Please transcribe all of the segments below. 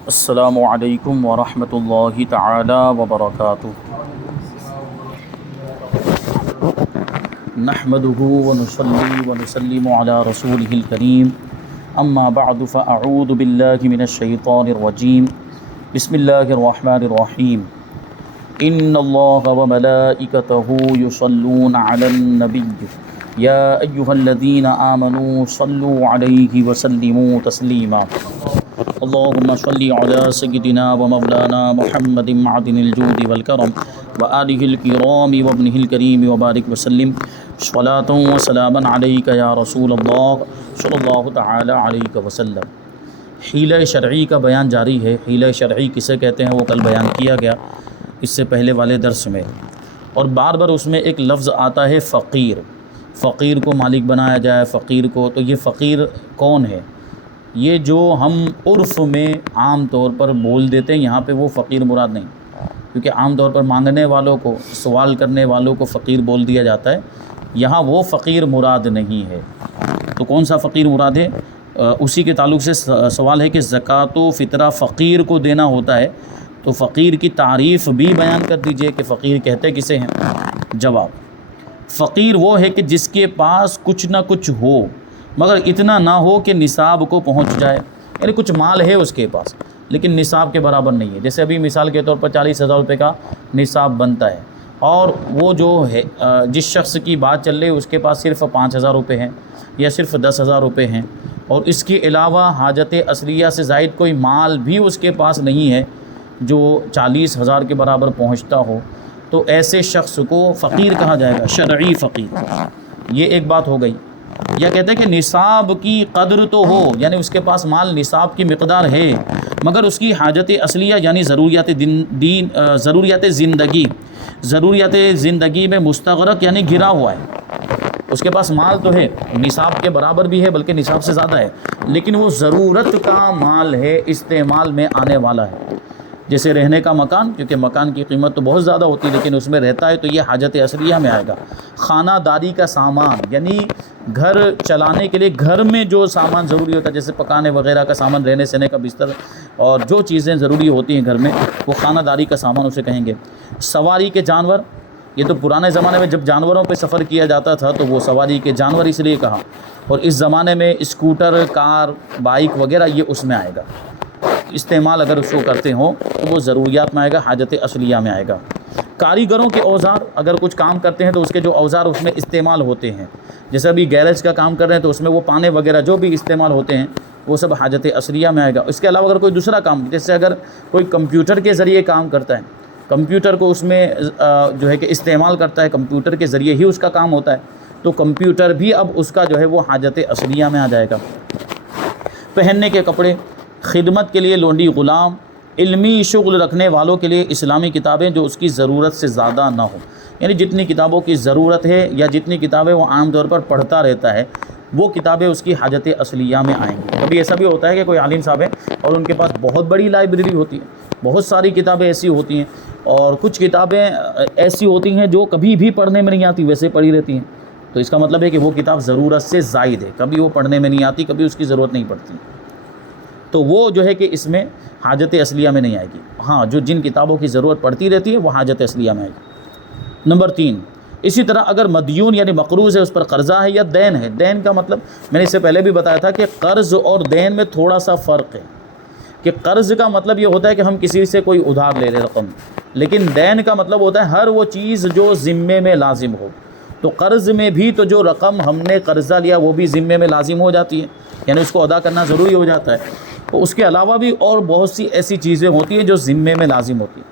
السلام علیکم ورحمۃ اللہ تعالی وبرکاتہ۔ نحمده ونصلي ونسلم على رسوله الكريم، اما بعد فاعوذ باللہ من الشیطان الرجیم، بسم اللہ الرحمن الرحیم۔ ان اللہ وملائکتہ یصلون علی النبی یا ایہا الذین آمنوا صلوا علیہ وسلموا تسلیما۔ اللهم صل على سيدنا ومولانا محمد معدن الجود والكرم وآله الكرام وابنه الكريم وبارك وسلم صلاة وسلاما عليك يا رسول الله صلی اللہ تعالی علیہ وسلم۔ حیلہ شرعی کا بیان جاری ہے۔ حیلہ شرعی کسے کہتے ہیں وہ کل بیان کیا گیا اس سے پہلے والے درس میں، اور بار بار اس میں ایک لفظ آتا ہے فقیر۔ فقیر کو مالک بنایا جائے، فقیر کو، تو یہ فقیر کون ہے؟ یہ جو ہم عرف میں عام طور پر بول دیتے ہیں، یہاں پہ وہ فقیر مراد نہیں، کیونکہ عام طور پر مانگنے والوں کو، سوال کرنے والوں کو فقیر بول دیا جاتا ہے، یہاں وہ فقیر مراد نہیں ہے۔ تو کون سا فقیر مراد ہے؟ اسی کے تعلق سے سوال ہے کہ زکوٰۃ و فطرہ فقیر کو دینا ہوتا ہے، تو فقیر کی تعریف بھی بیان کر دیجئے کہ فقیر کہتے کسے ہیں؟ جواب، فقیر وہ ہے کہ جس کے پاس کچھ نہ کچھ ہو مگر اتنا نہ ہو کہ نصاب کو پہنچ جائے، یعنی کچھ مال ہے اس کے پاس لیکن نصاب کے برابر نہیں ہے۔ جیسے ابھی مثال کے طور پر 40,000 روپے کا نصاب بنتا ہے، اور وہ جو ہے جس شخص کی بات چل رہی ہے اس کے پاس صرف 5,000 روپے ہیں یا صرف 10,000 روپے ہیں، اور اس کے علاوہ حاجت اصلیہ سے زائد کوئی مال بھی اس کے پاس نہیں ہے جو 40,000 کے برابر پہنچتا ہو، تو ایسے شخص کو فقیر کہا جائے گا، شرعی فقیر۔ یہ ایک بات ہو گئی۔ یا کہتے ہیں کہ نصاب کی قدر تو ہو، یعنی اس کے پاس مال نصاب کی مقدار ہے مگر اس کی حاجت اصلیہ یعنی ضروریات زندگی میں مستغرق یعنی گھرا ہوا ہے۔ اس کے پاس مال تو ہے، نصاب کے برابر بھی ہے بلکہ نصاب سے زیادہ ہے، لیکن وہ ضرورت کا مال ہے، استعمال میں آنے والا ہے۔ جیسے رہنے کا مکان، کیونکہ مکان کی قیمت تو بہت زیادہ ہوتی ہے لیکن اس میں رہتا ہے تو یہ حاجت اصلیہ میں آئے گا۔ خانہ داری کا سامان، یعنی گھر چلانے کے لیے گھر میں جو سامان ضروری ہوتا ہے، جیسے پکانے وغیرہ کا سامان، رہنے سہنے کا بستر اور جو چیزیں ضروری ہوتی ہیں گھر میں، وہ خانہ داری کا سامان اسے کہیں گے۔ سواری کے جانور، یہ تو پرانے زمانے میں جب جانوروں پہ سفر کیا جاتا تھا تو وہ سواری کے جانور اس لیے کہا، اور اس زمانے میں اسکوٹر، کار، بائک وغیرہ یہ اس میں آئے گا۔ استعمال اگر اس کو کرتے ہوں تو وہ ضروریات میں آئے گا، حاجت اصلیہ میں آئے گا۔ کاریگروں کے اوزار، اگر کچھ کام کرتے ہیں تو اس کے جو اوزار اس میں استعمال ہوتے ہیں، جیسے ابھی گیرج کا کام کر رہے ہیں تو اس میں وہ پانے وغیرہ جو بھی استعمال ہوتے ہیں وہ سب حاجت اصلیہ میں آئے گا۔ اس کے علاوہ اگر کوئی دوسرا کام، جیسے اگر کوئی کمپیوٹر کے ذریعے کام کرتا ہے، کمپیوٹر کو اس میں جو ہے کہ استعمال کرتا ہے، کمپیوٹر کے ذریعے ہی اس کا کام ہوتا ہے، تو کمپیوٹر بھی اب اس کا جو ہے وہ حاجت اصلیہ میں آ جائے گا۔ پہننے کے کپڑے، خدمت کے لیے لونڈی غلام، علمی شغل رکھنے والوں کے لیے اسلامی کتابیں جو اس کی ضرورت سے زیادہ نہ ہو، یعنی جتنی کتابوں کی ضرورت ہے یا جتنی کتابیں وہ عام طور پر پڑھتا رہتا ہے وہ کتابیں اس کی حاجت اصلیہ میں آئیں گی۔ کبھی ایسا بھی ہوتا ہے کہ کوئی عالم صاحب ہے اور ان کے پاس بہت بڑی لائبریری ہوتی ہے، بہت ساری کتابیں ایسی ہوتی ہیں، اور کچھ کتابیں ایسی ہوتی ہیں جو کبھی بھی پڑھنے میں نہیں آتی، ویسے پڑھی رہتی ہیں، تو اس کا مطلب ہے کہ وہ کتاب ضرورت سے زائد ہے، کبھی وہ پڑھنے میں نہیں آتی، کبھی اس کی ضرورت نہیں پڑتی، تو وہ جو ہے کہ اس میں حاجت اصلیہ میں نہیں آئے گی۔ ہاں، جو جن کتابوں کی ضرورت پڑتی رہتی ہے وہ حاجت اصلیہ میں آئے گی۔ نمبر 3، اسی طرح اگر مدیون یعنی مقروض ہے، اس پر قرضہ ہے یا دین ہے۔ دین کا مطلب میں نے اس سے پہلے بھی بتایا تھا کہ قرض اور دین میں تھوڑا سا فرق ہے، کہ قرض کا مطلب یہ ہوتا ہے کہ ہم کسی سے کوئی ادھار لے لیں رقم، لیکن دین کا مطلب ہوتا ہے ہر وہ چیز جو ذمے میں لازم ہو۔ تو قرض میں بھی تو جو رقم ہم نے قرضہ لیا وہ بھی ذمے میں لازم ہو جاتی ہے، یعنی اس کو ادا کرنا ضروری ہو جاتا ہے۔ تو اس کے علاوہ بھی اور بہت سی ایسی چیزیں ہوتی ہیں جو ذمے میں لازم ہوتی ہیں،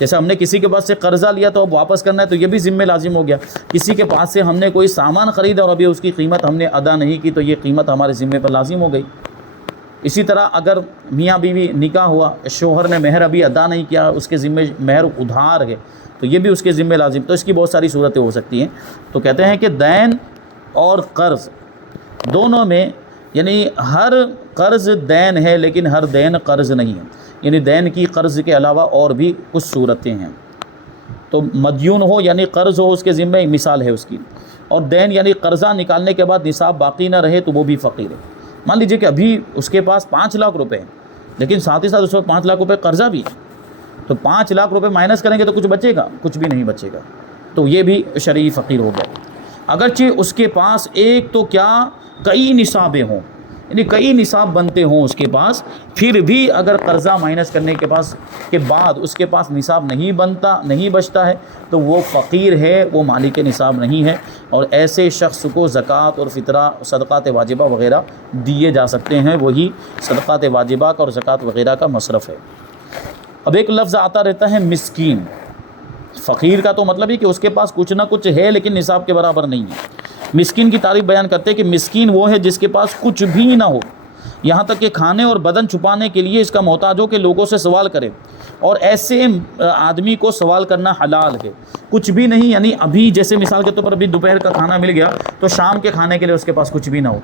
جیسے ہم نے کسی کے پاس سے قرضہ لیا تو اب واپس کرنا ہے تو یہ بھی ذمے لازم ہو گیا۔ کسی کے پاس سے ہم نے کوئی سامان خریدا اور ابھی اس کی قیمت ہم نے ادا نہیں کی تو یہ قیمت ہمارے ذمے پر لازم ہو گئی۔ اسی طرح اگر میاں بیوی نکاح ہوا، شوہر نے مہر ابھی ادا نہیں کیا، اس کے ذمے مہر ادھار ہے تو یہ بھی اس کے ذمے لازم، تو اس کی بہت ساری صورتیں ہو سکتی ہیں۔ تو کہتے ہیں کہ دین اور قرض دونوں میں، یعنی ہر قرض دین ہے لیکن ہر دین قرض نہیں ہے، یعنی دین کی قرض کے علاوہ اور بھی کچھ صورتیں ہیں۔ تو مدیون ہو یعنی قرض ہو اس کے ذمے، مثال ہے اس کی، اور دین یعنی قرضہ نکالنے کے بعد نصاب باقی نہ رہے تو وہ بھی فقیر ہے۔ مان لیجئے کہ ابھی اس کے پاس 5 لاکھ روپے ہیں، لیکن ساتھ ہی ساتھ اس وقت 5 لاکھ روپے قرضہ بھی ہے، تو 5 لاکھ روپے مائنس کریں گے تو کچھ بچے گا؟ کچھ بھی نہیں بچے گا، تو یہ بھی شرعی فقیر ہو گیا۔ اگرچہ اس کے پاس ایک تو کیا کئی نصابیں ہوں، یعنی کئی نصاب بنتے ہوں اس کے پاس، پھر بھی اگر قرضہ مائنس کرنے کے بعد اس کے پاس نصاب نہیں بچتا ہے تو وہ فقیر ہے، وہ مالک نصاب نہیں ہے، اور ایسے شخص کو زکوٰۃ اور فطرہ، صدقات واجبہ وغیرہ دیے جا سکتے ہیں، وہی صدقات واجبہ کا اور زکوٰۃ وغیرہ کا مصرف ہے۔ اب ایک لفظ آتا رہتا ہے مسکین۔ فقیر کا تو مطلب ہے کہ اس کے پاس کچھ نہ کچھ ہے لیکن نصاب کے برابر نہیں ہے۔ مسکین کی تعریف بیان کرتے ہیں کہ مسکین وہ ہے جس کے پاس کچھ بھی نہ ہو، یہاں تک کہ کھانے اور بدن چھپانے کے لیے اس کا محتاج ہو کہ لوگوں سے سوال کرے، اور ایسے آدمی کو سوال کرنا حلال ہے۔ کچھ بھی نہیں، یعنی ابھی جیسے مثال کے طور پر ابھی دوپہر کا کھانا مل گیا تو شام کے کھانے کے لیے اس کے پاس کچھ بھی نہ ہو،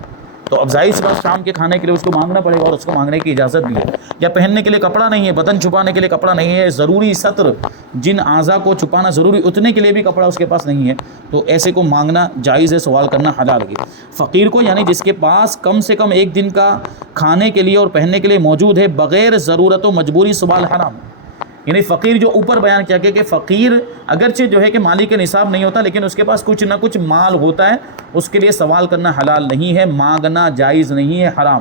تو اب ظاہر سی بات شام کے کھانے کے لیے اس کو مانگنا پڑے گا، اور اس کو مانگنے کی اجازت بھی ہے۔ یا پہننے کے لیے کپڑا نہیں ہے، بدن چھپانے کے لیے کپڑا نہیں ہے، ضروری ستر، جن اعضاء کو چھپانا ضروری اتنے کے لیے بھی کپڑا اس کے پاس نہیں ہے، تو ایسے کو مانگنا جائز ہے، سوال کرنا حلال ہے۔ فقیر کو یعنی جس کے پاس کم سے کم ایک دن کا کھانے کے لیے اور پہننے کے لیے موجود ہے بغیر ضرورت و مجبوری، سوال حرام۔ یعنی فقیر جو اوپر بیان کیا گیا کہ فقیر اگرچہ جو ہے کہ مالک نصاب نہیں ہوتا لیکن اس کے پاس کچھ نہ کچھ مال ہوتا ہے، اس کے لیے سوال کرنا حلال نہیں ہے، مانگنا جائز نہیں ہے، حرام۔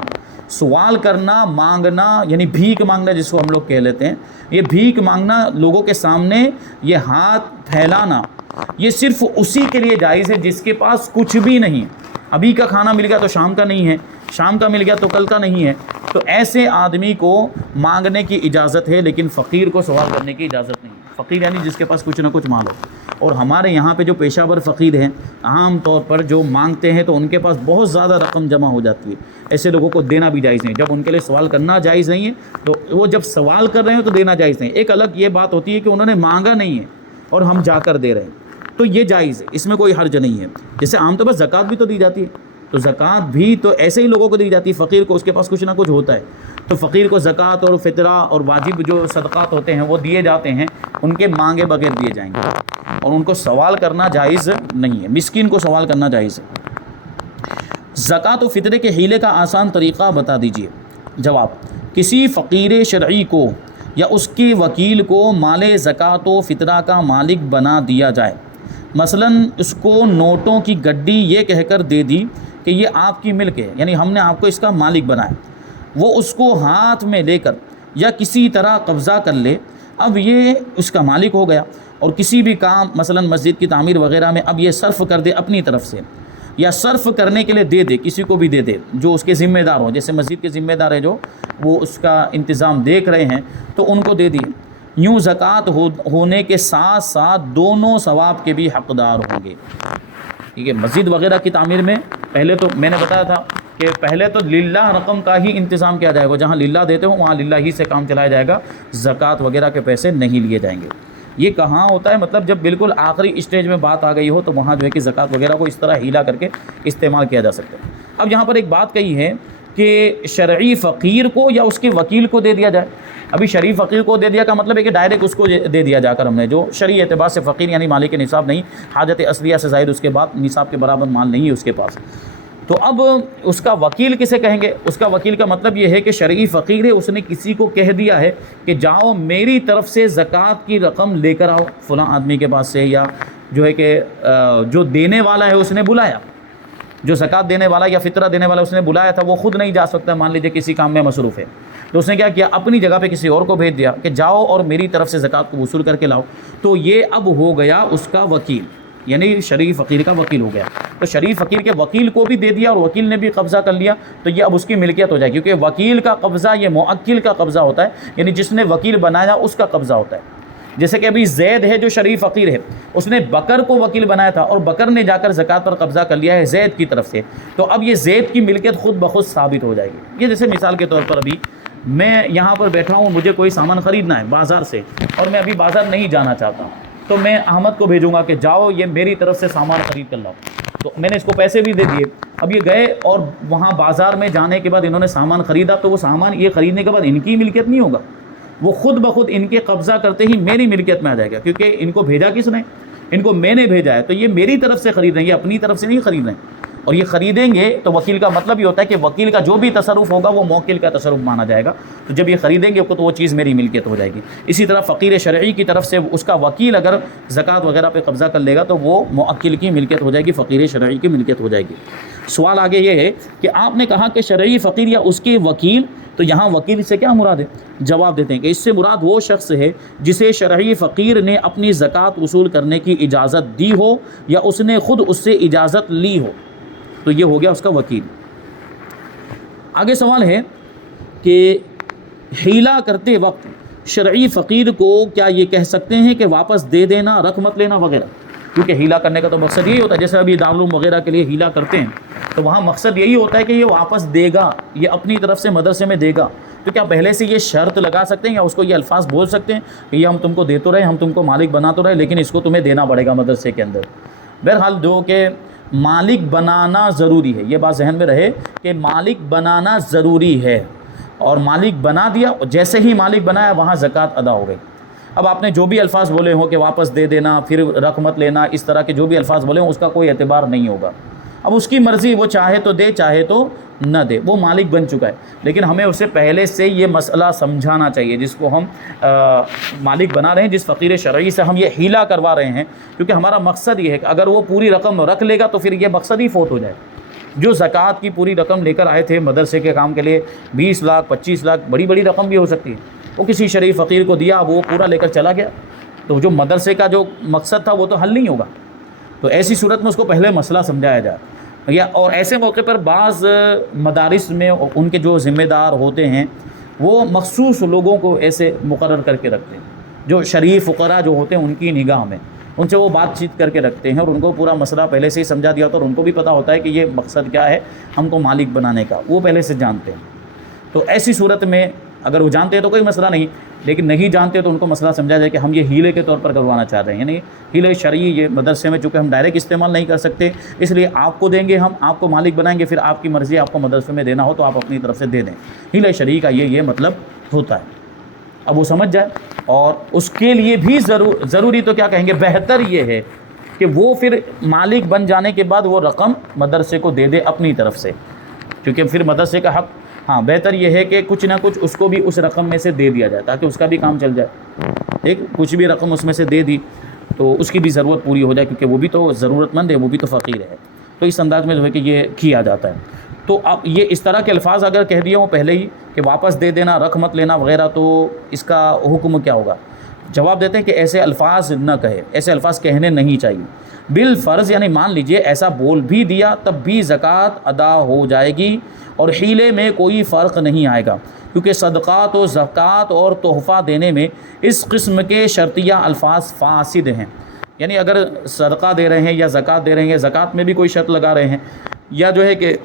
سوال کرنا، مانگنا یعنی بھیک مانگنا جس کو ہم لوگ کہہ لیتے ہیں، یہ بھیک مانگنا لوگوں کے سامنے، یہ ہاتھ پھیلانا، یہ صرف اسی کے لیے جائز ہے جس کے پاس کچھ بھی نہیں۔ ابھی کا کھانا مل گیا تو شام کا نہیں ہے، شام کا مل گیا تو کل کا نہیں ہے، تو ایسے آدمی کو مانگنے کی اجازت ہے لیکن فقیر کو سوال کرنے کی اجازت نہیں۔ فقیر یعنی جس کے پاس کچھ نہ کچھ مال ہو، اور ہمارے یہاں پہ جو پیشہ ور فقیر ہیں عام طور پر جو مانگتے ہیں تو ان کے پاس بہت زیادہ رقم جمع ہو جاتی ہے، ایسے لوگوں کو دینا بھی جائز نہیں۔ جب ان کے لیے سوال کرنا جائز نہیں ہے تو وہ جب سوال کر رہے ہیں تو دینا جائز نہیں۔ ایک الگ یہ بات ہوتی ہے کہ انہوں نے مانگا نہیں ہے اور ہم جا کر دے رہے ہیں، تو یہ جائز ہے، اس میں کوئی حرج نہیں ہے۔ جیسے عام طور پر زکوٰۃ بھی تو دی جاتی ہے، تو زکوٰۃ بھی تو ایسے ہی لوگوں کو دی جاتی ہے، فقیر کو اس کے پاس کچھ نہ کچھ ہوتا ہے، تو فقیر کو زکوٰۃ اور فطرہ اور واجب جو صدقات ہوتے ہیں وہ دیے جاتے ہیں، ان کے مانگے بغیر دیے جائیں گے، اور ان کو سوال کرنا جائز نہیں ہے، مسکین کو سوال کرنا جائز ہے۔ زکوٰۃ و فطرے کے حیلے کا آسان طریقہ بتا دیجیے۔ جواب: کسی فقیر شرعی کو یا اس کے وکیل کو مال زکوٰۃ و فطرہ کا مالک بنا دیا جائے، مثلاً اس کو نوٹوں کی گڈی یہ کہہ کر دے دی کہ یہ آپ کی ملک ہے، یعنی ہم نے آپ کو اس کا مالک بنایا، وہ اس کو ہاتھ میں لے کر یا کسی طرح قبضہ کر لے، اب یہ اس کا مالک ہو گیا، اور کسی بھی کام مثلاً مسجد کی تعمیر وغیرہ میں اب یہ صرف کر دے اپنی طرف سے، یا صرف کرنے کے لیے دے دے، کسی کو بھی دے دے جو اس کے ذمہ دار ہوں، جیسے مسجد کے ذمہ دار ہیں جو وہ اس کا انتظام دیکھ رہے ہیں تو ان کو دے دی، یوں زکوٰۃ ہونے کے ساتھ ساتھ دونوں ثواب کے بھی حقدار ہوں گے۔ ٹھیک ہے، مسجد وغیرہ کی تعمیر میں پہلے تو میں نے بتایا تھا کہ پہلے تو للہ رقم کا ہی انتظام کیا جائے گا، جہاں للہ دیتے ہوں وہاں للہ ہی سے کام چلایا جائے گا، زکوٰۃ وغیرہ کے پیسے نہیں لیے جائیں گے۔ یہ کہاں ہوتا ہے؟ مطلب جب بالکل آخری اسٹیج میں بات آ گئی ہو تو وہاں جو ہے کہ زکوٰۃ وغیرہ کو اس طرح ہیلا کر کے استعمال کیا جا سکتا ہے۔ اب یہاں پر ایک بات کہی ہے کہ شرعی فقیر کو یا اس کے وکیل کو دے دیا جائے۔ ابھی شرعی فقیر کو دے دیا کا مطلب ہے کہ ڈائریکٹ اس کو دے دیا جا کر ہم نے، جو شرعی اعتبار سے فقیر یعنی مالک نصاب نہیں، حاجت اصلیہ سے زائد اس کے بعد نصاب کے برابر مال نہیں ہے اس کے پاس، تو اب اس کا وکیل کسے کہیں گے؟ اس کا وکیل کا مطلب یہ ہے کہ شرعی فقیر ہے، اس نے کسی کو کہہ دیا ہے کہ جاؤ میری طرف سے زکوٰۃ کی رقم لے کر آؤ فلاں آدمی کے پاس سے، یا جو ہے کہ جو دینے والا ہے اس نے بلایا، جو زکوٰۃ دینے والا یا فطرہ دینے والا اس نے بلایا تھا، وہ خود نہیں جا سکتا، مان لیجیے کسی کام میں مصروف ہے، تو اس نے کیا کیا؟ اپنی جگہ پہ کسی اور کو بھیج دیا کہ جاؤ اور میری طرف سے زکوٰۃ کو وصول کر کے لاؤ، تو یہ اب ہو گیا اس کا وکیل، یعنی شرعی فقیر کا وکیل ہو گیا۔ تو شرعی فقیر کے وکیل کو بھی دے دیا اور وکیل نے بھی قبضہ کر لیا، تو یہ اب اس کی ملکیت ہو جائے گی، کیونکہ وکیل کا قبضہ یہ موکل کا قبضہ ہوتا ہے، یعنی جس نے وکیل بنایا اس کا قبضہ ہوتا ہے۔ جیسے کہ ابھی زید ہے جو شرعی فقیر ہے، اس نے بکر کو وکیل بنایا تھا اور بکر نے جا کر زکوٰۃ پر قبضہ کر لیا ہے زید کی طرف سے، تو اب یہ زید کی ملکیت خود بخود ثابت ہو جائے گی۔ یہ جیسے مثال کے طور پر ابھی میں یہاں پر بیٹھا ہوں، مجھے کوئی سامان خریدنا ہے بازار سے اور میں ابھی بازار نہیں جانا چاہتا ہوں، تو میں احمد کو بھیجوں گا کہ جاؤ یہ میری طرف سے سامان خرید کر لاؤ، تو میں نے اس کو پیسے بھی دے دیے، اب یہ گئے اور وہاں بازار میں جانے کے بعد انہوں نے سامان خریدا، تو وہ سامان یہ خریدنے کے بعد ان کی ملکیت نہیں ہوگا، وہ خود بخود ان کے قبضہ کرتے ہی میری ملکیت میں آ جائے گا، کیونکہ ان کو بھیجا کس نے؟ ان کو میں نے بھیجا ہے، تو یہ میری طرف سے خرید رہے ہیں، یہ اپنی طرف سے نہیں خرید رہے ہیں۔ اور یہ خریدیں گے تو وکیل کا مطلب یہ ہوتا ہے کہ وکیل کا جو بھی تصرف ہوگا وہ موکل کا تصرف مانا جائے گا، تو جب یہ خریدیں گے تو وہ چیز میری ملکیت ہو جائے گی۔ اسی طرح فقیر شرعی کی طرف سے اس کا وکیل اگر زکوٰۃ وغیرہ پہ قبضہ کر لے گا تو وہ موکل کی ملکیت ہو جائے گی، فقیر شرعی کی ملکیت ہو جائے گی۔ سوال آگے یہ ہے کہ آپ نے کہا کہ شرعی فقیر یا اس کے وکیل، تو یہاں وکیل سے کیا مراد ہے؟ جواب دیتے ہیں کہ اس سے مراد وہ شخص ہے جسے شرعی فقیر نے اپنی زکوٰۃ وصول کرنے کی اجازت دی ہو یا اس نے خود اس سے اجازت لی ہو، تو یہ ہو گیا اس کا وکیل۔ آگے سوال ہے کہ حیلہ کرتے وقت شرعی فقیر کو کیا یہ کہہ سکتے ہیں کہ واپس دے دینا، رقم مت لینا وغیرہ؟ کیونکہ حیلہ کرنے کا تو مقصد یہی ہوتا ہے، جیسے ابھی دارالعلوم وغیرہ کے لیے حیلہ کرتے ہیں تو وہاں مقصد یہی ہوتا ہے کہ یہ واپس دے گا، یہ اپنی طرف سے مدرسے میں دے گا، تو کیا پہلے سے یہ شرط لگا سکتے ہیں یا اس کو یہ الفاظ بول سکتے ہیں کہ یہ ہم تم کو دے تو رہے، ہم تم کو مالک بنا تو رہے، لیکن اس کو تمہیں دینا پڑے گا مدرسے کے اندر؟ بہرحال جو کہ مالک بنانا ضروری ہے، یہ بات ذہن میں رہے کہ مالک بنانا ضروری ہے، اور مالک بنا دیا، جیسے ہی مالک بنایا وہاں زکوٰۃ ادا ہو گئی۔ اب آپ نے جو بھی الفاظ بولے ہوں کہ واپس دے دینا، پھر رقم مت لینا، اس طرح کے جو بھی الفاظ بولے ہوں اس کا کوئی اعتبار نہیں ہوگا۔ اب اس کی مرضی، وہ چاہے تو دے چاہے تو نہ دے، وہ مالک بن چکا ہے، لیکن ہمیں اسے پہلے سے یہ مسئلہ سمجھانا چاہیے جس کو ہم مالک بنا رہے ہیں، جس فقیر شرعی سے ہم یہ حیلہ کروا رہے ہیں، کیونکہ ہمارا مقصد یہ ہے کہ اگر وہ پوری رقم رکھ لے گا تو پھر یہ مقصد ہی فوت ہو جائے۔ جو زکوٰۃ کی پوری رقم لے کر آئے تھے مدرسے کے کام کے لیے، 20 لاکھ 25 لاکھ، بڑی بڑی رقم بھی ہو سکتی ہے، وہ کسی شرعی فقیر کو دیا، وہ پورا لے کر چلا گیا، تو جو مدرسے کا جو مقصد تھا وہ تو حل نہیں ہوگا۔ تو ایسی صورت میں اس کو پہلے مسئلہ سمجھایا جائے، اور ایسے موقع پر بعض مدارس میں ان کے جو ذمہ دار ہوتے ہیں وہ مخصوص لوگوں کو ایسے مقرر کر کے رکھتے ہیں، جو شریف فقراء جو ہوتے ہیں ان کی نگاہ میں، ان سے وہ بات چیت کر کے رکھتے ہیں، اور ان کو پورا مسئلہ پہلے سے ہی سمجھا دیا ہوتا ہے، اور ان کو بھی پتہ ہوتا ہے کہ یہ مقصد کیا ہے ہم کو مالک بنانے کا، وہ پہلے سے جانتے ہیں۔ تو ایسی صورت میں اگر وہ جانتے ہیں تو کوئی مسئلہ نہیں، لیکن نہیں جانتے تو ان کو مسئلہ سمجھا جائے کہ ہم یہ ہیلے کے طور پر کروانا چاہ رہے ہیں، یعنی ہیلے شرعی یہ مدرسے میں چونکہ ہم ڈائریکٹ استعمال نہیں کر سکتے، اس لیے آپ کو دیں گے، ہم آپ کو مالک بنائیں گے، پھر آپ کی مرضی، آپ کو مدرسے میں دینا ہو تو آپ اپنی طرف سے دے دیں۔ ہیلے شرعی کا یہ مطلب ہوتا ہے۔ اب وہ سمجھ جائے، اور اس کے لیے بھی ضروری تو کیا کہیں گے، بہتر یہ ہے کہ وہ پھر مالک بن جانے کے بعد وہ رقم مدرسے کو دے دے اپنی طرف سے، کیونکہ پھر مدرسے کا حق، ہاں بہتر یہ ہے کہ کچھ نہ کچھ اس کو بھی اس رقم میں سے دے دیا جائے تاکہ اس کا بھی کام چل جائے، ایک کچھ بھی رقم اس میں سے دے دی تو اس کی بھی ضرورت پوری ہو جائے، کیونکہ وہ بھی تو ضرورت مند ہے، وہ بھی تو فقیر ہے۔ تو اس انداز میں جو ہے کہ یہ کیا جاتا ہے۔ تو اب یہ اس طرح کے الفاظ اگر کہہ دیے ہوں پہلے ہی کہ واپس دے دینا، رقم مت لینا وغیرہ، تو اس کا حکم کیا ہوگا؟ جواب دیتے ہیں کہ ایسے الفاظ نہ کہے، ایسے الفاظ کہنے نہیں چاہیے۔ بالفرض یعنی مان لیجئے ایسا بول بھی دیا تب بھی زکوٰۃ ادا ہو جائے گی، اور حیلے میں کوئی فرق نہیں آئے گا، کیونکہ صدقات و زکوٰۃ اور تحفہ دینے میں اس قسم کے شرطیہ الفاظ فاسد ہیں۔ یعنی اگر صدقہ دے رہے ہیں یا زکوٰۃ دے رہے ہیں، زکوٰۃ میں بھی کوئی شرط لگا رہے ہیں، یا جو ہے کہ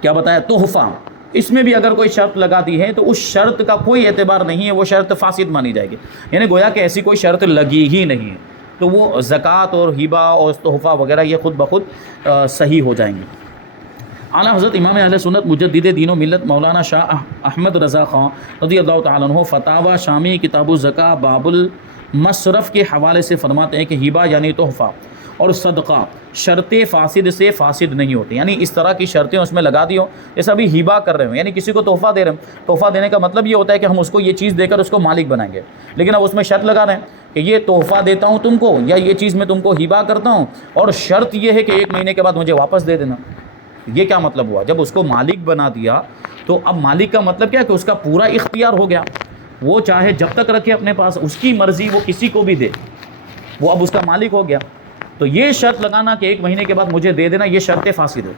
کیا بتایا تحفہ، اس میں بھی اگر کوئی شرط لگا دی ہے تو اس شرط کا کوئی اعتبار نہیں ہے، وہ شرط فاسد مانی جائے گی، یعنی گویا کہ ایسی کوئی شرط لگی ہی نہیں ہے، تو وہ زکوٰۃ اور ہبہ اور تحفہ وغیرہ یہ خود بخود صحیح ہو جائیں گے۔ اعلیٰ حضرت امام اہل سنت مجدد دین و ملت مولانا شاہ احمد رضا خان رضی اللہ تعالیٰ عنہ فتاوی شامی کتاب الزکاہ باب المصرف کے حوالے سے فرماتے ہیں کہ ہبہ یعنی تحفہ اور صدقہ شرطیں فاسد سے فاسد نہیں ہوتی، یعنی اس طرح کی شرطیں اس میں لگا دی ہوں، جیسا ابھی ہبہ کر رہے ہوں، یعنی کسی کو تحفہ دے رہے ہیں، تحفہ دینے کا مطلب یہ ہوتا ہے کہ ہم اس کو یہ چیز دے کر اس کو مالک بنائیں گے، لیکن اب اس میں شرط لگا رہے ہیں کہ یہ تحفہ دیتا ہوں تم کو، یا یہ چیز میں تم کو ہبہ کرتا ہوں، اور شرط یہ ہے کہ 1 مہینے کے بعد مجھے واپس دے دینا۔ یہ کیا مطلب ہوا؟ جب اس کو مالک بنا دیا تو اب مالک کا مطلب کیا ہے کہ اس کا پورا اختیار ہو گیا، وہ چاہے جب تک رکھے اپنے پاس، اس کی مرضی وہ کسی کو بھی دے، وہ اب اس کا مالک ہو گیا۔ تو یہ شرط لگانا کہ 1 مہینے کے بعد مجھے دے دینا، یہ شرط فاسد ہے،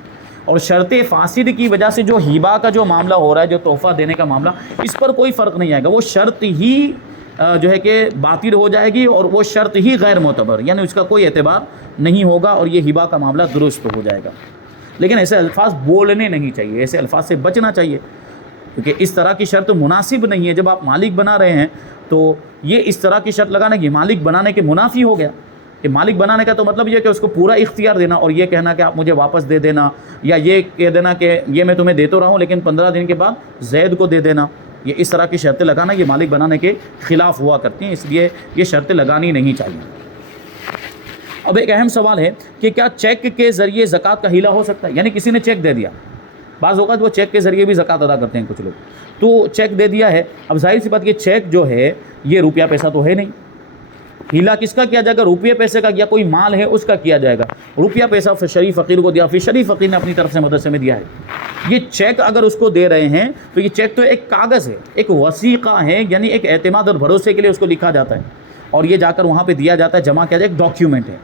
اور شرط فاسد کی وجہ سے جو ہبہ کا جو معاملہ ہو رہا ہے، جو تحفہ دینے کا معاملہ، اس پر کوئی فرق نہیں آئے گا، وہ شرط ہی جو ہے کہ باطل ہو جائے گی، اور وہ شرط ہی غیر معتبر، یعنی اس کا کوئی اعتبار نہیں ہوگا، اور یہ ہبہ کا معاملہ درست ہو جائے گا۔ لیکن ایسے الفاظ بولنے نہیں چاہیے، ایسے الفاظ سے بچنا چاہیے، کیونکہ اس طرح کی شرط مناسب نہیں ہے۔ جب آپ مالک بنا رہے ہیں تو یہ اس طرح کی شرط لگانا کہ مالک بنانے کے منافی ہو گیا، کہ مالک بنانے کا تو مطلب یہ کہ اس کو پورا اختیار دینا، اور یہ کہنا کہ آپ مجھے واپس دے دینا، یا یہ کہہ دینا کہ یہ میں تمہیں دیتا رہا ہوں لیکن 15 دن کے بعد زید کو دے دینا، یہ اس طرح کی شرطیں لگانا یہ مالک بنانے کے خلاف ہوا کرتی ہیں، اس لیے یہ شرطیں لگانی نہیں چاہیے۔ اب ایک اہم سوال ہے کہ کیا چیک کے ذریعے زکوٰۃ کا ہیلا ہو سکتا ہے؟ یعنی کسی نے چیک دے دیا، بعض اوقات وہ چیک کے ذریعے بھی زکوٰۃ ادا کرتے ہیں کچھ لوگ، تو چیک دے دیا ہے، اب ظاہر سی بات یہ چیک جو ہے یہ روپیہ پیسہ تو ہے نہیں، ہیلا کس کا کیا جائے گا؟ روپیے پیسے کا، یا کوئی مال ہے اس کا کیا جائے گا۔ روپیہ پیسہ شریف فقیر کو دیا، پھر شریف فقیر نے اپنی طرف سے مدرسے میں دیا ہے۔ یہ چیک اگر اس کو دے رہے ہیں تو یہ چیک تو ایک کاغذ ہے، ایک وثیقہ ہے، یعنی ایک اعتماد اور بھروسے کے لیے اس کو لکھا جاتا ہے اور یہ جا کر وہاں پہ دیا جاتا ہے، جمع کیا جائے، ایک ڈاکیومنٹ ہے۔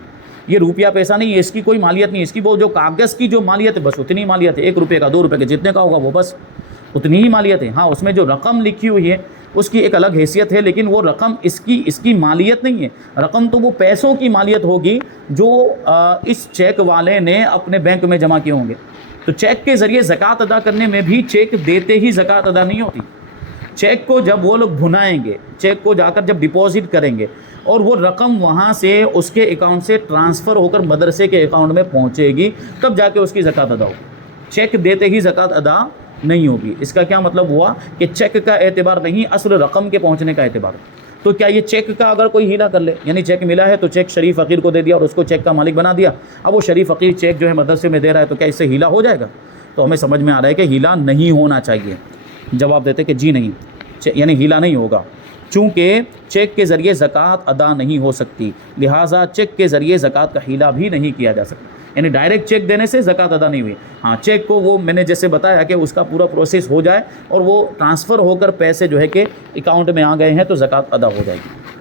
یہ روپیہ پیسہ نہیں ہے، اس کی کوئی مالیت نہیں ہے، اس کی وہ جو کاغذ کی جو مالیت ہے بس اتنی مالیت ہے، 1 روپے کا 2 روپے کا جتنے کا ہوگا وہ بس اتنی ہی مالیت ہے۔ ہاں اس میں جو رقم لکھی ہوئی ہے اس کی ایک الگ حیثیت ہے، لیکن وہ رقم اس کی مالیت نہیں ہے، رقم تو وہ پیسوں کی مالیت ہوگی جو اس چیک والے نے اپنے بینک میں جمع کیے ہوں گے۔ تو چیک کے ذریعے زکوٰۃ ادا کرنے میں بھی چیک دیتے ہی زکوٰۃ ادا نہیں ہوتی۔ چیک کو جب وہ لوگ بھنائیں گے، چیک کو جا کر جب ڈپازٹ کریں گے اور وہ رقم وہاں سے اس کے اکاؤنٹ سے ٹرانسفر ہو کر مدرسے کے اکاؤنٹ میں پہنچے گی، تب جا کے اس کی زکوٰۃ ادا ہوگی۔ چیک دیتے ہی زکوٰۃ ادا نہیں ہوگی۔ اس کا کیا مطلب ہوا کہ چیک کا اعتبار نہیں، اصل رقم کے پہنچنے کا اعتبار۔ تو کیا یہ چیک کا اگر کوئی ہیلا کر لے، یعنی چیک ملا ہے تو چیک شریف فقیر کو دے دیا اور اس کو چیک کا مالک بنا دیا، اب وہ شریف فقیر چیک جو ہے مدرسے میں دے رہا ہے، تو کیا اس سے ہیلا ہو جائے گا؟ تو ہمیں سمجھ میں آ رہا ہے کہ ہیلا نہیں ہونا چاہیے۔ جواب دیتے کہ جی نہیں، یعنی ہیلا نہیں ہوگا، چونکہ چیک کے ذریعے زکوٰۃ ادا نہیں ہو سکتی، لہٰذا چیک کے ذریعے زکوٰۃ کا ہیلا بھی نہیں کیا جا سکتا، یعنی ڈائریکٹ چیک دینے سے زکوٰۃ ادا نہیں ہوئی۔ ہاں چیک کو وہ میں نے جیسے بتایا کہ اس کا پورا پروسیس ہو جائے اور وہ ٹرانسفر ہو کر پیسے جو ہے کہ اکاؤنٹ میں آ گئے ہیں تو زکوٰۃ ادا ہو جائے گی۔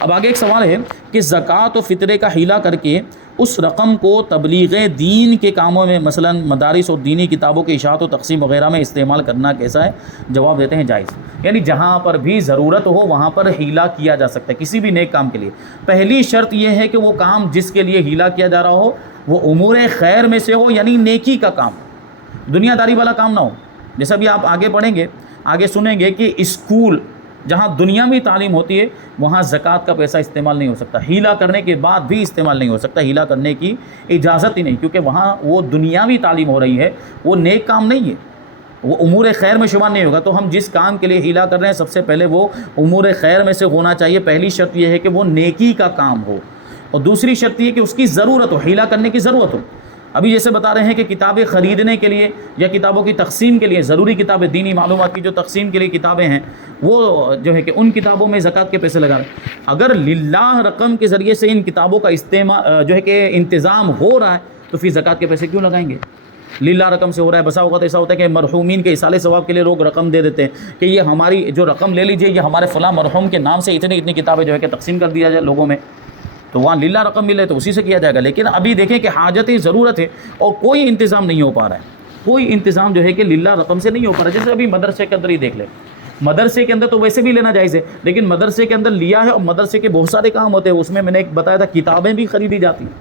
اب آگے ایک سوال ہے کہ زکوٰۃ و فطرے کا ہیلا کر کے اس رقم کو تبلیغ دین کے کاموں میں، مثلا مدارس اور دینی کتابوں کے اشاعت و تقسیم وغیرہ میں استعمال کرنا کیسا ہے؟ جواب دیتے ہیں جائز، یعنی جہاں پر بھی ضرورت ہو وہاں پر ہیلا کیا جا سکتا ہے کسی بھی نیک کام کے لیے۔ پہلی شرط یہ ہے کہ وہ کام جس کے لیے ہیلا کیا جا رہا ہو وہ امور خیر میں سے ہو، یعنی نیکی کا کام، دنیا داری والا کام نہ ہو۔ جیسا بھی آپ آگے پڑھیں گے، آگے سنیں گے کہ اسکول جہاں دنیاوی تعلیم ہوتی ہے وہاں زکوٰۃ کا پیسہ استعمال نہیں ہو سکتا، ہیلا کرنے کے بعد بھی استعمال نہیں ہو سکتا، ہیلا کرنے کی اجازت ہی نہیں، کیونکہ وہاں وہ دنیاوی تعلیم ہو رہی ہے، وہ نیک کام نہیں ہے، وہ امور خیر میں شمار نہیں ہوگا۔ تو ہم جس کام کے لیے ہیلا کر رہے ہیں سب سے پہلے وہ امور خیر میں سے ہونا چاہیے۔ پہلی شرط یہ ہے کہ وہ نیکی کا کام ہو، اور دوسری شرط یہ کہ اس کی ضرورت ہو، ہیلا کرنے کی ضرورت ہو۔ ابھی جیسے بتا رہے ہیں کہ کتابیں خریدنے کے لیے یا کتابوں کی تقسیم کے لیے، ضروری کتابیں دینی معلومات کی جو تقسیم کے لیے کتابیں ہیں، وہ جو ہے کہ ان کتابوں میں زکوٰۃ کے پیسے لگا رہے ہیں۔ اگر للہ رقم کے ذریعے سے ان کتابوں کا استعمال جو ہے کہ انتظام ہو رہا ہے تو پھر زکوٰۃ کے پیسے کیوں لگائیں گے؟ للہ رقم سے ہو رہا ہے، بسا اوقات ایسا ہوتا ہے کہ مرحومین کے ایصال ثواب کے لیے لوگ رقم دے دیتے ہیں کہ یہ ہماری جو رقم لے لیجئے، یہ ہمارے فلاں مرحوم کے نام سے اتنی کتابیں جو ہے کہ تقسیم کر دیا جائے لوگوں میں، تو وہاں للہ رقم ملے تو اسی سے کیا جائے گا۔ لیکن ابھی دیکھیں کہ حاجت ضرورت ہے اور کوئی انتظام نہیں ہو پا رہا ہے، کوئی انتظام جو ہے کہ للہ رقم سے نہیں ہو پا رہا ہے۔ جیسے ابھی مدرسے کے اندر ہی دیکھ لیں، مدرسے کے اندر تو ویسے بھی لینا جائز ہے، لیکن مدرسے کے اندر لیا ہے اور مدرسے کے بہت سارے کام ہوتے ہیں، اس میں نے ایک بتایا تھا کتابیں بھی خریدی جاتی ہیں،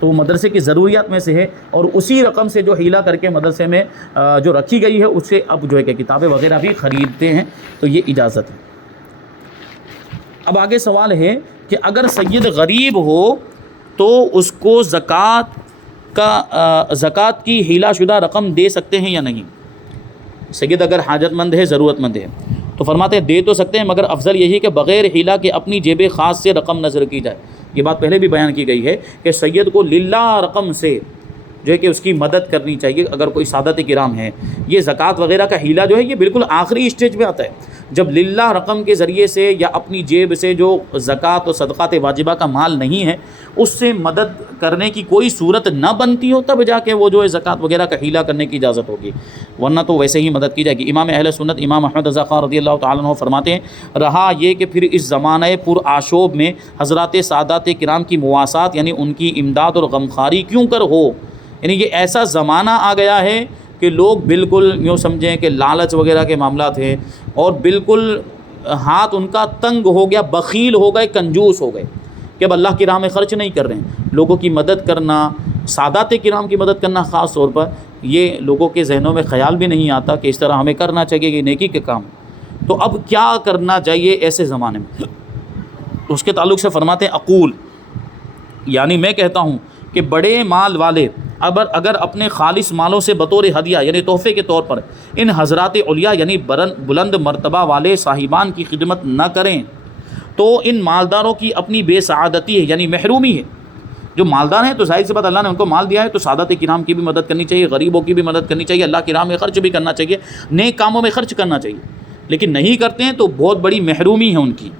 تو وہ مدرسے کی ضروریات میں سے ہے، اور اسی رقم سے جو ہیلا کر کے مدرسے میں جو رکھی گئی ہے اس سے اب جو ہے کہ کتابیں وغیرہ بھی خریدتے ہیں، تو یہ اجازت ہے۔ اب آگے سوال ہے کہ اگر سید غریب ہو تو اس کو زکوٰۃ کی ہیلا شدہ رقم دے سکتے ہیں یا نہیں؟ سید اگر حاجت مند ہے، ضرورت مند ہے، تو فرماتے ہیں دے تو سکتے ہیں، مگر افضل یہی کہ بغیر ہیلا کے اپنی جیب خاص سے رقم نظر کی جائے۔ یہ بات پہلے بھی بیان کی گئی ہے کہ سید کو للہ رقم سے جو ہے کہ اس کی مدد کرنی چاہیے اگر کوئی سعادت کرام ہیں۔ یہ زکوٰۃ وغیرہ کا ہیلا جو ہے یہ بالکل آخری اسٹیج پہ آتا ہے، جب للہ رقم کے ذریعے سے یا اپنی جیب سے جو زکوٰۃ و صدقات واجبہ کا مال نہیں ہے اس سے مدد کرنے کی کوئی صورت نہ بنتی ہو، تب جا کے وہ جو ہے زکوٰۃ وغیرہ کا ہیلا کرنے کی اجازت ہوگی، ورنہ تو ویسے ہی مدد کی جائے گی۔ امام اہل سنت امام احمد رضا خان رضی اللہ تعالیٰ عنہ فرماتے ہیں، رہا یہ کہ پھر اس زمانہ پر آشوب میں حضرات سادات کرام کی مواسات یعنی ان کی امداد اور غمخواری کیوں کر ہو، یعنی یہ ایسا زمانہ آ گیا ہے کہ لوگ بالکل یوں سمجھیں کہ لالچ وغیرہ کے معاملات ہیں اور بالکل ہاتھ ان کا تنگ ہو گیا، بخیل ہو گئے، کنجوس ہو گئے کہ اب اللہ کی راہ میں خرچ نہیں کر رہے ہیں۔ لوگوں کی مدد کرنا، سادات کرام کی مدد کرنا خاص طور پر، یہ لوگوں کے ذہنوں میں خیال بھی نہیں آتا کہ اس طرح ہمیں کرنا چاہیے کہ نیکی کے کام۔ تو اب کیا کرنا چاہیے ایسے زمانے میں؟ اس کے تعلق سے فرماتے ہیں اقول، یعنی میں کہتا ہوں کہ بڑے مال والے اگر اپنے خالص مالوں سے بطور ہدیہ یعنی تحفے کے طور پر ان حضرات علیاء یعنی بلند مرتبہ والے صاحبان کی خدمت نہ کریں تو ان مالداروں کی اپنی بے سعادتی ہے، یعنی محرومی ہے۔ جو مالدار ہیں تو ظاہر سی بات اللہ نے ان کو مال دیا ہے تو سعادت کرام کی بھی مدد کرنی چاہیے، غریبوں کی بھی مدد کرنی چاہیے، اللہ کی راہ میں خرچ بھی کرنا چاہیے، نیک کاموں میں خرچ کرنا چاہیے، لیکن نہیں کرتے ہیں تو بہت بڑی محرومی ہے ان کی۔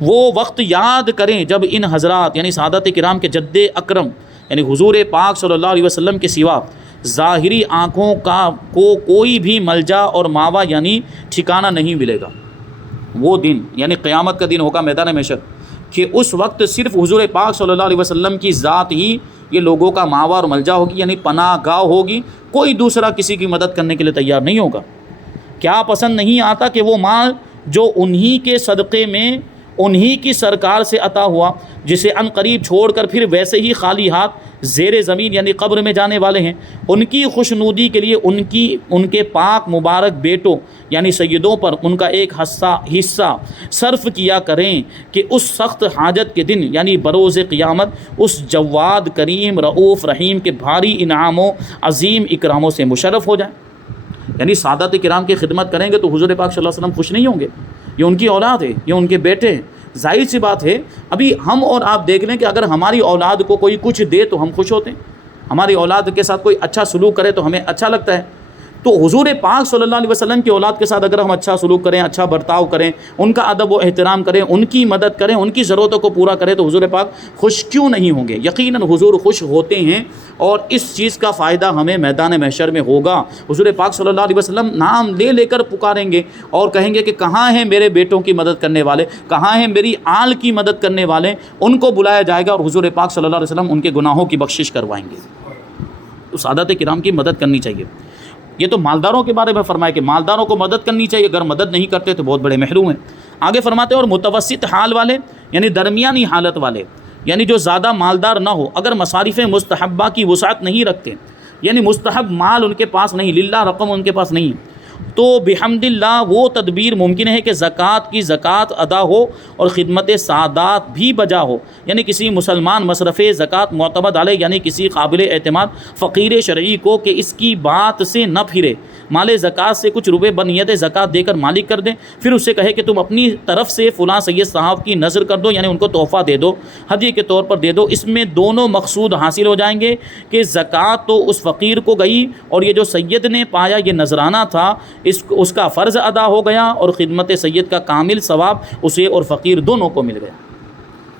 وہ وقت یاد کریں جب ان حضرات یعنی سعادت کرام کے جد اکرم یعنی حضور پاک صلی اللہ علیہ وسلم کے سوا ظاہری آنکھوں کو کوئی بھی ملجا اور ماوا یعنی ٹھکانہ نہیں ملے گا۔ وہ دن یعنی قیامت کا دن ہوگا میدان محشر کہ اس وقت صرف حضور پاک صلی اللہ علیہ وسلم کی ذات ہی یہ لوگوں کا ماوا اور ملجا ہوگی، یعنی پناہ گاہ ہوگی، کوئی دوسرا کسی کی مدد کرنے کے لیے تیار نہیں ہوگا۔ کیا پسند نہیں آتا کہ وہ مال جو انہی کے صدقے میں انہی کی سرکار سے عطا ہوا، جسے ان قریب چھوڑ کر پھر ویسے ہی خالی ہاتھ زیر زمین یعنی قبر میں جانے والے ہیں، ان کی خوشنودی کے لیے ان کے پاک مبارک بیٹوں یعنی سیدوں پر ان کا ایک حصہ صرف کیا کریں کہ اس سخت حاجت کے دن یعنی بروز قیامت اس جواد کریم رؤوف رحیم کے بھاری انعاموں عظیم اکراموں سے مشرف ہو جائیں۔ یعنی سعادت کرام کی خدمت کریں گے تو حضور پاک صلی اللہ علیہ وسلم خوش نہیں ہوں گے، یہ ان کی اولاد ہے، یہ ان کے بیٹے ہیں۔ ظاہر سی بات ہے ابھی ہم اور آپ دیکھ لیں کہ اگر ہماری اولاد کو کوئی کچھ دے تو ہم خوش ہوتے ہیں، ہماری اولاد کے ساتھ کوئی اچھا سلوک کرے تو ہمیں اچھا لگتا ہے۔ تو حضور پاک صلی اللہ علیہ وسلم کی اولاد کے ساتھ اگر ہم اچھا سلوک کریں، اچھا برتاؤ کریں، ان کا ادب و احترام کریں، ان کی مدد کریں، ان کی ضرورتوں کو پورا کریں تو حضور پاک خوش کیوں نہیں ہوں گے؟ یقیناً حضور خوش ہوتے ہیں، اور اس چیز کا فائدہ ہمیں میدان محشر میں ہوگا۔ حضور پاک صلی اللہ علیہ وسلم نام لے لے کر پکاریں گے اور کہیں گے کہ کہاں ہیں میرے بیٹوں کی مدد کرنے والے، کہاں ہیں میری آل کی مدد کرنے والے؟ ان کو بلایا جائے گا اور حضور پاک صلی اللہ علیہ وسلم ان کے گناہوں کی بخشش کروائیں گے۔ تو سعادت کرام کی مدد کرنی چاہیے۔ یہ تو مالداروں کے بارے میں فرمایا کہ مالداروں کو مدد کرنی چاہیے، اگر مدد نہیں کرتے تو بہت بڑے محروم ہیں۔ آگے فرماتے ہیں اور متوسط حال والے یعنی درمیانی حالت والے، یعنی جو زیادہ مالدار نہ ہو، اگر مصارف مستحبہ کی وسعت نہیں رکھتے، یعنی مستحب مال ان کے پاس نہیں، للہ رقم ان کے پاس نہیں، تو بحمد اللہ وہ تدبیر ممکن ہے کہ زکوٰۃ کی زکوٰۃ ادا ہو اور خدمت سعادات بھی بجا ہو، یعنی کسی مسلمان مصرف زکوٰۃ معتمد علیہ یعنی کسی قابل اعتماد فقیر شرعی کو کہ اس کی بات سے نہ پھرے، مال زکوٰۃ سے کچھ روپے بنیت زکوٰۃ دے کر مالک کر دیں، پھر اسے کہے کہ تم اپنی طرف سے فلاں سید صاحب کی نظر کر دو، یعنی ان کو تحفہ دے دو، ہدیے کے طور پر دے دو۔ اس میں دونوں مقصود حاصل ہو جائیں گے کہ زکوٰۃ تو اس فقیر کو گئی اور یہ جو سید نے پایا یہ نذرانہ تھا، اس کا فرض ادا ہو گیا اور خدمت سید کا کامل ثواب اسے اور فقیر دونوں کو مل گیا۔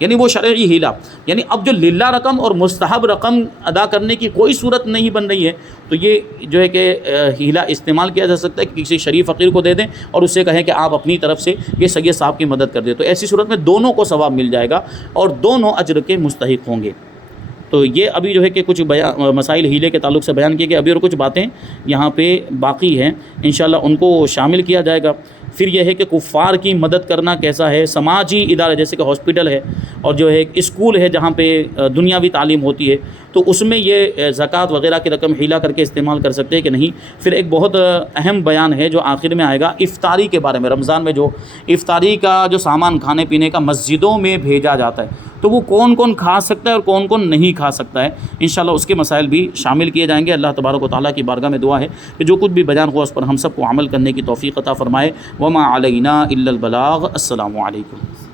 یعنی وہ شرعی ہیلا، یعنی اب جو للہ رقم اور مستحب رقم ادا کرنے کی کوئی صورت نہیں بن رہی ہے تو یہ جو ہے کہ ہیلا استعمال کیا جا سکتا ہے کہ کسی شریف فقیر کو دے دیں اور اس سے کہیں کہ آپ اپنی طرف سے یہ سید صاحب کی مدد کر دیں، تو ایسی صورت میں دونوں کو ثواب مل جائے گا اور دونوں اجر کے مستحق ہوں گے۔ تو یہ ابھی جو ہے کہ کچھ مسائل ہیلے کے تعلق سے بیان کیے گئے، ابھی اور کچھ باتیں یہاں پہ باقی ہیں، انشاءاللہ ان کو شامل کیا جائے گا۔ پھر یہ ہے کہ کفار کی مدد کرنا کیسا ہے، سماجی ادارے جیسے کہ ہاسپٹل ہے اور جو ہے اسکول ہے جہاں پہ دنیاوی تعلیم ہوتی ہے تو اس میں یہ زکوٰۃ وغیرہ کی رقم ہیلا کر کے استعمال کر سکتے ہیں کہ نہیں۔ پھر ایک بہت اہم بیان ہے جو آخر میں آئے گا افطاری کے بارے میں، رمضان میں جو افطاری کا جو سامان کھانے پینے کا مسجدوں میں بھیجا جاتا ہے تو وہ کون کون کھا سکتا ہے اور کون کون نہیں کھا سکتا ہے، انشاءاللہ اس کے مسائل بھی شامل کیے جائیں گے۔ اللہ تبارک و تعالیٰ کی بارگاہ میں دعا ہے کہ جو کچھ بھی بیان ہوا اس پر ہم سب کو عمل کرنے کی توفیق عطا فرمائے۔ وما علینا الا البلاغ۔ السلام علیکم۔